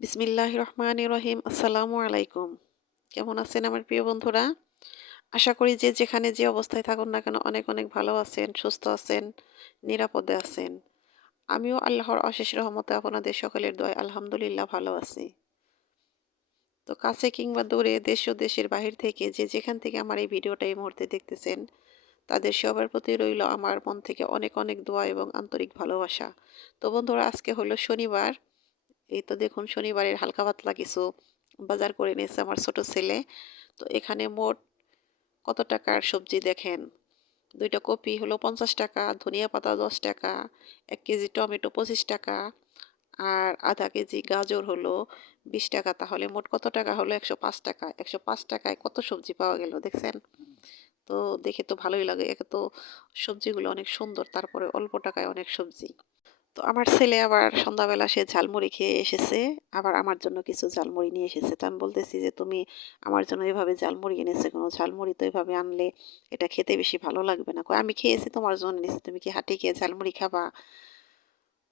বিসমিল্লাহির রহমানির রহিম। আসসালামু আলাইকুম। কেমন আছেন আমার প্রিয় বন্ধুরা? আশা করি যে যেখানে যে অবস্থায় থাকুন না কেন অনেক অনেক ভালো আছেন, সুস্থ আছেন, নিরাপদে আছেন। আমিও আল্লাহর অশেষ রহমতে আপনাদের সকলের দয়ায় আলহামদুলিল্লাহ ভালো আছি। তো কাছে কিংবা দূরে দেশ ও দেশের বাহির থেকে যে যেখান থেকে আমার এই ভিডিওটা এই মুহূর্তে দেখতেছেন, তাদের সবার প্রতি রইল আমার মন থেকে অনেক অনেক দোয়া এবং আন্তরিক ভালোবাসা। তো বন্ধুরা, আজকে হলো শনিবার। এই তো দেখুন, শনিবারের হালকা পাতলা কিছু বাজার করে নিয়েছে আমার ছোট ছেলে। তো এখানে মোট কত টাকার সবজি দেখেন। ২টা কপি হলো ৫০ টাকা, ধনিয়া পাতা ১০ টাকা, ১ কেজি টমেটো ২৫ টাকা, আর আধা কেজি গাজর হলো ২০ টাকা। তাহলে মোট কত টাকা হলো? ১০৫ টাকা। ১০৫ টাকায় কত সবজি পাওয়া গেল দেখছেন? তো দেখে তো ভালোই লাগে। একে তো সবজিগুলো অনেক সুন্দর, তারপরে অল্প টাকায় অনেক সবজি। তো আমার ছেলে আবার সন্ধ্যাবেলা সে ঝালমুড়ি খেয়ে এসেছে, আবার আমার জন্য কিছু ঝালমুড়ি নিয়ে এসেছে। তো আমি বলতেছি যে, তুমি আমার জন্য এভাবে ঝালমুড়ি এনেছো কেন? ঝালমুড়ি তো এভাবে আনলে এটা খেতে বেশি ভালো লাগবে না। কয়, আমি খেয়েছি তোমার জন্য এনেছি, তুমি কি হাটে গিয়ে ঝালমুড়ি খাবা?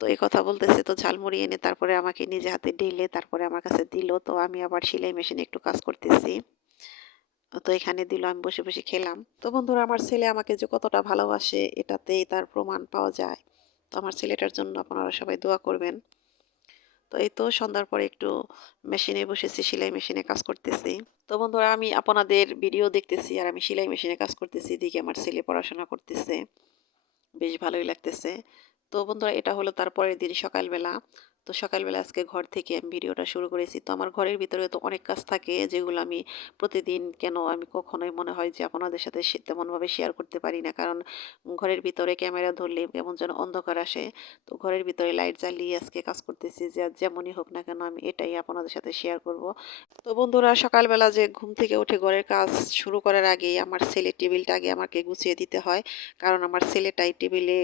তো এই কথা বলতেছে, তো ঝালমুড়ি এনে তারপরে আমাকে নিজে হাতে ঢেলে তারপরে আমার কাছে দিল। তো আমি আবার সেলাই মেশিনে একটু কাজ করতেছি। তো এখানে দিল, আমি বসে বসে খেলাম। তো বন্ধুরা, আমার ছেলে আমাকে যে কতটা ভালোবাসে এটাতেই তার প্রমাণ পাওয়া যায়। তো আমার ছেলেটার জন্য আপনারা সবাই দোয়া করবেন। তো এই তো সন্ধ্যার পরে একটু মেশিনে বসেছি, সেলাই মেশিনে কাজ করতেছি। তো বন্ধুরা, আমি আপনাদের ভিডিও দেখতেছি আর আমি সেলাই মেশিনে কাজ করতেছি, এদিকে আমার ছেলে পড়াশোনা করতেছে। বেশ ভালোই লাগতেছে। তো বন্ধুরা, এটা হলো তার পরের দিন সকালবেলা। তো সকালবেলা আজকে ঘর থেকে আমি ভিডিওটা শুরু করেছি। তো আমার ঘরের ভিতরে তো অনেক কাজ থাকে, যেগুলো আমি প্রতিদিন কেন আমি কখনোই মনে হয় যে আপনাদের সাথে তেমনভাবে শেয়ার করতে পারি না। কারণ ঘরের ভিতরে ক্যামেরা ধরলে কেমন যেন অন্ধকার আসে। তো ঘরের ভিতরে লাইট জ্বালিয়ে আজকে কাজ করতেছি, যে যেমনই হোক না কেন আমি এটাই আপনাদের সাথে শেয়ার করব। তো বন্ধুরা, সকালবেলা যে ঘুম থেকে উঠে ঘরের কাজ শুরু করার আগেই আমার ছেলের টেবিলটা আগে আমাকে গুছিয়ে দিতে হয়। কারণ আমার ছেলেটাই টেবিলে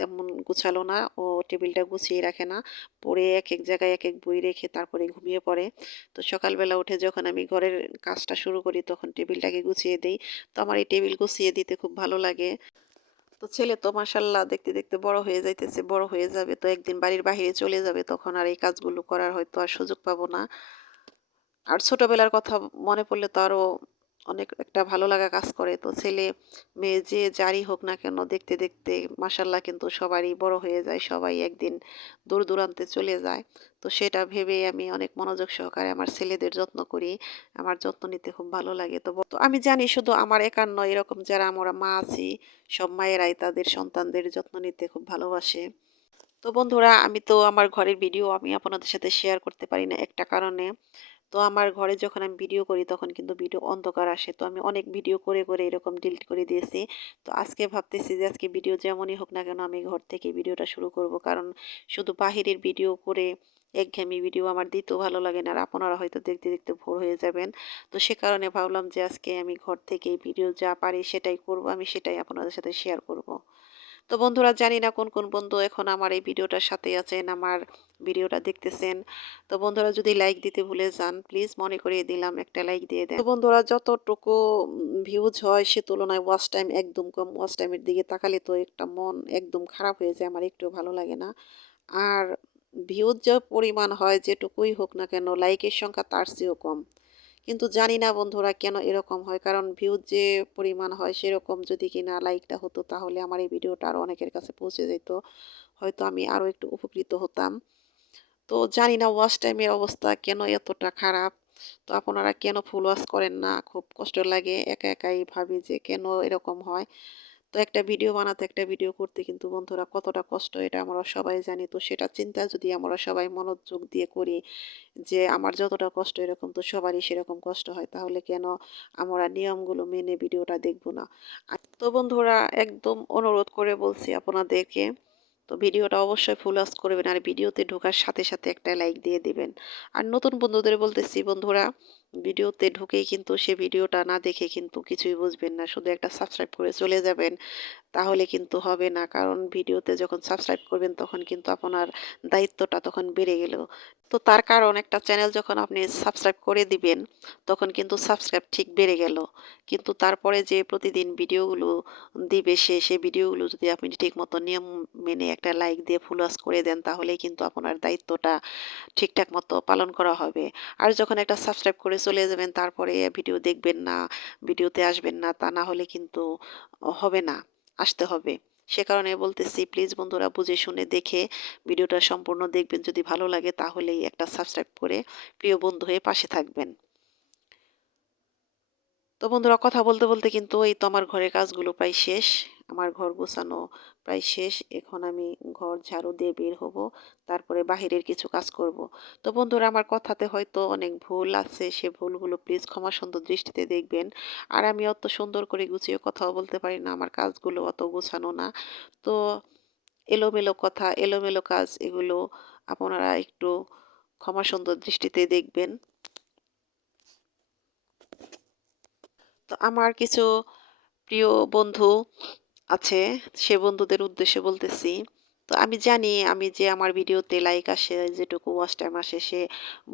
তেমন গুছালো না, ও টেবিলটা গুছিয়ে রাখে না, পড়ে এক এক জায়গায় এক এক বই রেখে তারপরে ঘুমিয়ে পড়ে। তো সকালবেলা উঠে যখন আমি ঘরের কাজটা শুরু করি তখন টেবিলটাকে গুছিয়ে দেই। তো আমার এই টেবিল গুছিয়ে দিতে খুব ভালো লাগে। তো ছেলে তো মাশাল্লাহ দেখতে দেখতে বড় হয়ে যাইতেছে, বড় হয়ে যাবে, তো একদিন বাড়ির বাহিরে চলে যাবে, তখন আর এই কাজগুলো করার হয়তো আর সুযোগ পাবো না। আর ছোটবেলার কথা মনে পড়লে তো আরো অনেক একটা ভালো লাগা কাজ করে। তো ছেলে মেয়ে যে যারই হোক না কেন দেখতে দেখতে মাশাল্লাহ কিন্তু সবারই বড় হয়ে যায়, সবাই একদিন দূর দূরান্তে চলে যায়। তো সেটা ভেবেই আমি অনেক মনোযোগ সহকারে আমার ছেলেদের যত্ন করি। আমার যত্ন নিতে খুব ভালো লাগে। তো আমি জানি শুধু আমার একার নয়, এরকম যারা আমরা মা আছি সব মায়েরাই তাদের সন্তানদের যত্ন নিতে খুব ভালোবাসে। তো বন্ধুরা, আমি তো আমার ঘরের ভিডিও আমি আপনাদের সাথে শেয়ার করতে পারি না একটা কারণে। তো আমার ঘরে যখন আমি ভিডিও করি তখন কিন্তু ভিডিও অন্ধকার আসে। তো আমি অনেক ভিডিও করে করে এরকম ডিলিট করে দিয়েছি। তো আজকে ভাবতেছি যে আজকে ভিডিও যেমনই হোক না কেন আমি ঘর থেকে ভিডিওটা শুরু করব। কারণ শুধু বাহিরের ভিডিও করে একঘেয়েমি ভিডিও আমার দিতেও ভালো লাগে না। আর আপনারা হয়তো দেখতে দেখতে ভোর হয়ে যাবেন। তো সে কারণে ভাবলাম যে আজকে আমি ঘর থেকে ভিডিও যা পারি সেটাই করব। আমি সেটাই আপনাদের সাথে শেয়ার করব। তো বন্ধুরা, জানি না কোন কোন বন্ধু এখন আমার এই ভিডিওটার সাথে আছেন, আমার ভিডিওটা দেখতেছেন। তো বন্ধুরা, যদি লাইক দিতে ভুলে যান প্লিজ মনে করিয়ে দিলাম, একটা লাইক দিয়ে দেন। তো বন্ধুরা, যতটুকু ভিউজ হয় সে তুলনায় ওয়াচ টাইম একদম কম। ওয়াচ টাইমের দিকে তাকালে তো একটা মন একদম খারাপ হয়ে যায়, আমার একটু ভালো লাগে না। আর ভিউজ যে পরিমাণ হয় যেটুকুই হোক না কেন লাইকের সংখ্যা তার চেয়েও কম। কিন্তু জানি না বন্ধুরা কেন এরকম হয়, কারণ ভিউজ যে পরিমাণ হয় সেরকম যদি কিনা লাইকটা হতো তাহলে আমার এই ভিডিওটা আরও অনেকের কাছে পৌঁছে যেত, হয়তো আমি আরও একটু উপকৃত হতাম। তো জানি না ওয়াচ টাইমের অবস্থা কেন এতটা খারাপ। তো আপনারা কেন ফুল ওয়াচ করেন না? খুব কষ্ট লাগে, একা একাই ভাবি যে কেন এরকম হয়। তো একটা ভিডিও বানাতে একটা ভিডিও করতে কিন্তু বন্ধুরা কতটা কষ্ট এটা আমরা সবাই জানি। তো সেটা চিন্তা যদি আমরা সবাই মনোযোগ দিয়ে করি যে আমার যতটা কষ্ট এরকম তো সবারই সেরকম কষ্ট হয়, তাহলে কেন আমরা নিয়মগুলো মেনে ভিডিওটা দেখব না? তো বন্ধুরা, একদম অনুরোধ করে বলছি আপনাদেরকে, তো ভিডিওটা অবশ্যই ফুল ওয়াচ করবেন আর ভিডিওতে ঢোকার সাথে সাথে একটা লাইক দিয়ে দিবেন। আর নতুন বন্ধুদের বলতেছি বন্ধুরা, ভিডিওতে ঢুকেই কিন্তু সে ভিডিওটা না দেখে কিন্তু কিছুই বুঝবেন না। শুধু একটা সাবস্ক্রাইব করে চলে যাবেন। তাহলে কিন্তু হবে না। কারণ ভিডিওতে যখন সাবস্ক্রাইব করবেন তখন কিন্তু আপনার দায়িত্বটা তখন বেড়ে গেল। তো তার কারণ একটা চ্যানেল যখন আপনি সাবস্ক্রাইব করে দিবেন, তখন কিন্তু সাবস্ক্রাইব ঠিক বেড়ে গেল। কিন্তু তারপরে যে প্রতিদিন ভিডিওগুলো দিবে সে ভিডিওগুলো যদি আপনি ঠিকমতো নিয়ম মেনে একটা লাইক দিয়ে ফলোয়ার্স করে দেন, তাহলেই কিন্তু আপনার দায়িত্বটা ঠিকঠাক মতো পালন করা হবে। আর যখন একটা সাবস্ক্রাইব করে চলে যাবেন, তারপরে ভিডিও দেখবেন না, ভিডিওতে আসবেন না, তা না হলে কিন্তু হবে না, আসতে হবে। সে কারণে বলতেছি প্লিজ বন্ধুরা বুঝে শুনে দেখে ভিডিওটা সম্পূর্ণ দেখবেন। যদি ভালো লাগে তাহলেই একটা সাবস্ক্রাইব করে প্রিয় বন্ধু হয়ে পাশে থাকবেন। তো বন্ধুরা কথা বলতে বলতে কিন্তু এই তো আমার ঘরের কাজগুলো প্রায় শেষ। আমার ঘর গোছানো প্রায় শেষ। এখন আমি ঘর ঝাড়ু দিয়ে বের হব। তারপরে বাহিরের কিছু কাজ করব। তো বন্ধুরা আমার কথাতে হয়তো অনেক ভুল আছে। সে ভুলগুলো প্লিজ ক্ষমা সুন্দর দৃষ্টিতে দেখবেন। আর আমি অত সুন্দর করে গুছিয়ে কথাও বলতে পারি না। আমার কাজগুলো অত গোছানো না। তো এলোমেলো কথা, এলোমেলো কাজ এগুলো আপনারা একটু ক্ষমা সুন্দর দৃষ্টিতে দেখবেন। তো আমার কিছু প্রিয় বন্ধু আছে, সে বন্ধুদের উদ্দেশ্যে বলতেছি। তো আমি জানি আমি যে আমার ভিডিওতে লাইক আসে, যেটুকু ওয়াচ টাইম আসে সে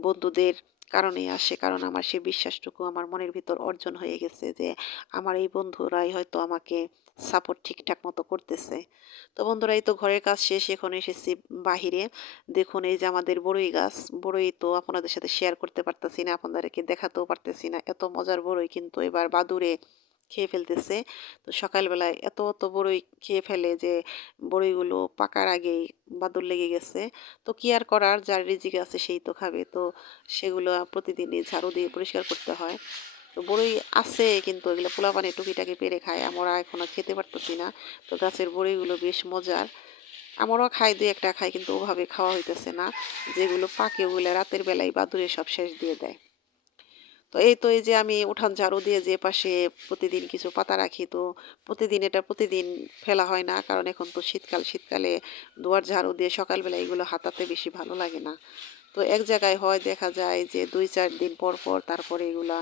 বন্ধুদের কারণেই আসে। কারণ আমার সে বিশ্বাসটুকু আমার মনের ভিতর অর্জন হয়ে গেছে যে আমার এই বন্ধুরাই হয়তো আমাকে সাপোর্ট ঠিকঠাক মতো করতেছে। তো বন্ধুরা এই তো ঘরের কাজ শেষ, এখন এসেছি বাহিরে। দেখুন এই যে আমাদের বড়ই গাছ, বড়ই তো আপনাদের সাথে শেয়ার করতে পারতেছি না, আপনাদেরকে দেখাতেও পারতেছি না। এত মজার বড়ই কিন্তু এবার বাদুড়ে খেয়ে ফেলতেছে। তো সকালবেলায় এত বড়ই খেয়ে ফেলে যে বড়ইগুলো পাকার আগেই বাদুড় লেগে গেছে। তো কি আর করার, যার রিজিক আছে সেই তো খাবে। তো সেগুলো প্রতিদিনই ঝাড়ু দিয়ে পরিষ্কার করতে হয়। তো বড়ই আছে কিন্তু এগুলো পোলাপানে টুকিটাকি পেরে খায়। আমরা এখনো খেতে পারতেছি না। তো গাছের বড়িগুলো বেশ মজার। আমরাও খাই, দুই একটা খাই, কিন্তু ওভাবে খাওয়া হইতেছে না। যেগুলো পাকে ওগুলো রাতের বেলায় বাদুড়ে সব শেষ দিয়ে দেয়। তো এই তো এই যে আমি উঠান ঝাড়ু দিয়ে যে পাশে প্রতিদিন কিছু পাতা রাখি, তো প্রতিদিন এটা প্রতিদিন ফেলা হয় না, কারণ এখন তো শীতকাল, শীতকালে দুয়ার ঝাড়ু দিয়ে সকালবেলা এগুলো হাতাতে বেশি ভালো লাগে না। তো এক জায়গায় হয় দেখা যায় যে ২-৪ দিন পর পর তারপরে এগুলা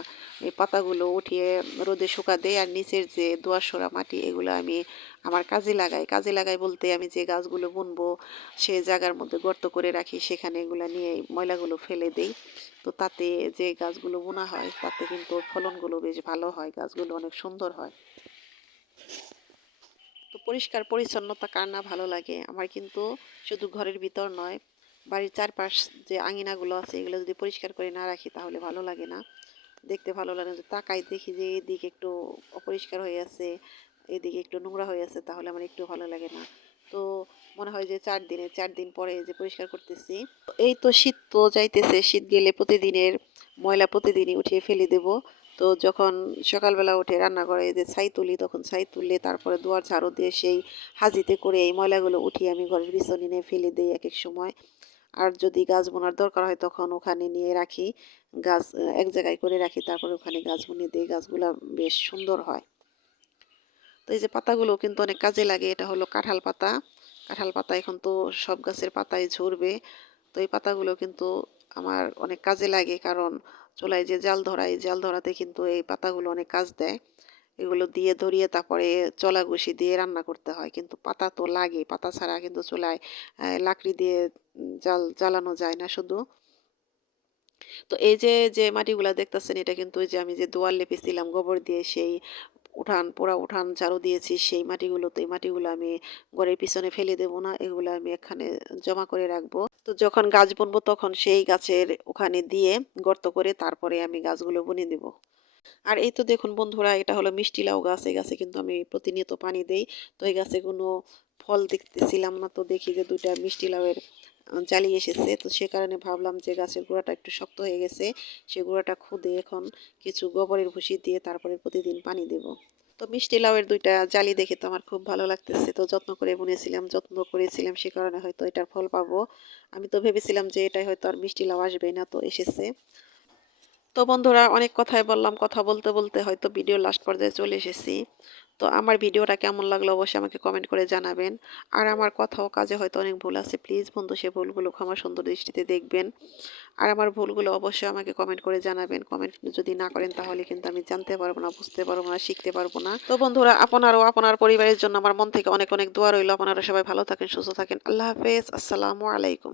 এই পাতাগুলো উঠিয়ে রোদে শুকা দেই। আর নিচের যে দোআঁশরা মাটি এগুলো আমি আমার কাজে লাগাই। কাজে লাগাই বলতে আমি যে গাছগুলো বুনবো সে জায়গার মধ্যে গর্ত করে রাখি, সেখানে এগুলা নিয়ে ময়লাগুলো ফেলে দেই। তো তাতে যে গাছগুলো বোনা হয় তাতে কিন্তু ফলনগুলো বেশ ভালো হয়, গাছগুলো অনেক সুন্দর হয়। তো পরিষ্কার পরিচ্ছন্নতা কার না ভালো লাগে। আমার কিন্তু শুধু ঘরের ভিতর নয়, বাড়ির চারপাশ যে আঙিনাগুলো আছে এগুলো যদি পরিষ্কার করে না রাখি তাহলে ভালো লাগে না, দেখতে ভালো লাগে না। যে তাকাই দেখি যে এদিকে একটু অপরিষ্কার হয়ে আছে, এদিকে একটু নোংরা হয়ে আছে, তাহলে আমার একটু ভালো লাগে না। তো মনে হয় যে 4 দিন পরে যে পরিষ্কার করতেছি। এই তো শীত তো যাইতেছে, শীত গেলে প্রতিদিনের ময়লা প্রতিদিনই উঠিয়ে ফেলে দেব। তো যখন সকালবেলা উঠে রান্নাঘরে যে ছাই তুলি, তখন ছাই তুললে তারপরে দুয়ার ঝাড়ু দিয়ে সেই হাজিতে করে এই ময়লাগুলো উঠিয়ে আমি ঘরের পিছনে নিয়ে ফেলে দিই এক এক সময়। আর যদি গাছ বোনার দরকার হয় তখন ওখানে নিয়ে রাখি, গাছ এক জায়গায় করে রাখি, তারপরে ওখানে গাছ বুনিয়ে দিই, গাছগুলা বেশ সুন্দর হয়। তো এই যে পাতাগুলো কিন্তু অনেক কাজে লাগে। এটা হলো কাঁঠাল পাতা। কাঁঠাল পাতা এখন তো সব গাছের পাতায় ঝরবে। তো এই পাতাগুলো কিন্তু আমার অনেক কাজে লাগে, কারণ চুলায় যে জাল ধরাই, জাল ধরাতে কিন্তু এই পাতাগুলো অনেক কাজ দেয়। এগুলো দিয়ে ধরিয়ে তারপরে চলা ঘুষি দিয়ে রান্না করতে হয়, কিন্তু পাতা তো লাগে, পাতা ছাড়া কিন্তু চুলায় লাকড়ি দিয়ে জাল জ্বালানো যায় না শুধু। তো এই যে যে মাটিগুলা দেখতেছেন এটা কিন্তু ওই যে আমি যে দোয়াল লেপেছিলাম গোবর দিয়ে, সেই উঠান পুরা উঠান ঝাড়ু দিয়েছি সেই মাটিগুলো। তো এই মাটিগুলো আমি ঘরের পিছনে ফেলে দেবো না, এগুলো আমি এখানে জমা করে রাখবো। তো যখন গাছ বুনবো তখন সেই গাছের ওখানে দিয়ে গর্ত করে তারপরে আমি গাছগুলো বুনে দেব। আর এই তো দেখুন বন্ধুরা, এটা হলো মিষ্টি লাউ গাছ। এই গাছে কিন্তু আমি প্রতিনিয়ত পানি দেই। তো এই গাছে কোনো ফল দেখতেছিলাম না, তো দেখি যে দুইটা মিষ্টি লাউয়ের জালি এসেছে। তো সে কারণে ভাবলাম যে গাছের গোড়াটা একটু শক্ত হয়ে গেছে, সে গোড়াটা খুদে এখন কিছু গোবরের ভুসি দিয়ে তারপরে প্রতিদিন পানি দেব। তো মিষ্টি লাউয়ের দুইটা জালি দেখে তো আমার খুব ভালো লাগতেছে। তো যত্ন করে বুনেছিলাম, যত্ন করেছিলাম, সে কারণে হয়তো এটার ফল পাবো। আমি তো ভেবেছিলাম যে এটাই হয়তো আর মিষ্টি লাউ আসবে না, তো এসেছে। তো বন্ধুরা অনেক কথাই বললাম, কথা বলতে বলতে হয়তো ভিডিও লাস্ট পর্যায়ে চলে এসেছি। তো আমার ভিডিওটা কেমন লাগলো অবশ্যই আমাকে কমেন্ট করে জানাবেন। আর আমার কথা ও কাজে হয়তো অনেক ভুল আছে। প্লিজ বন্ধু সে ভুলগুলো ক্ষমা সুন্দর দৃষ্টিতে দেখবেন। আর আমার ভুলগুলো অবশ্যই আমাকে কমেন্ট করে জানাবেন। কমেন্ট যদি না করেন তাহলে কিন্তু আমি জানতে পারবো না, বুঝতে পারবো না, শিখতে পারবো না। তো বন্ধুরা আপনারও আপনার পরিবারের জন্য আমার মন থেকে অনেক অনেক দোয়া রইল। আপনারা সবাই ভালো থাকেন, সুস্থ থাকেন। আল্লাহ হাফেজ। আসসালামু আলাইকুম।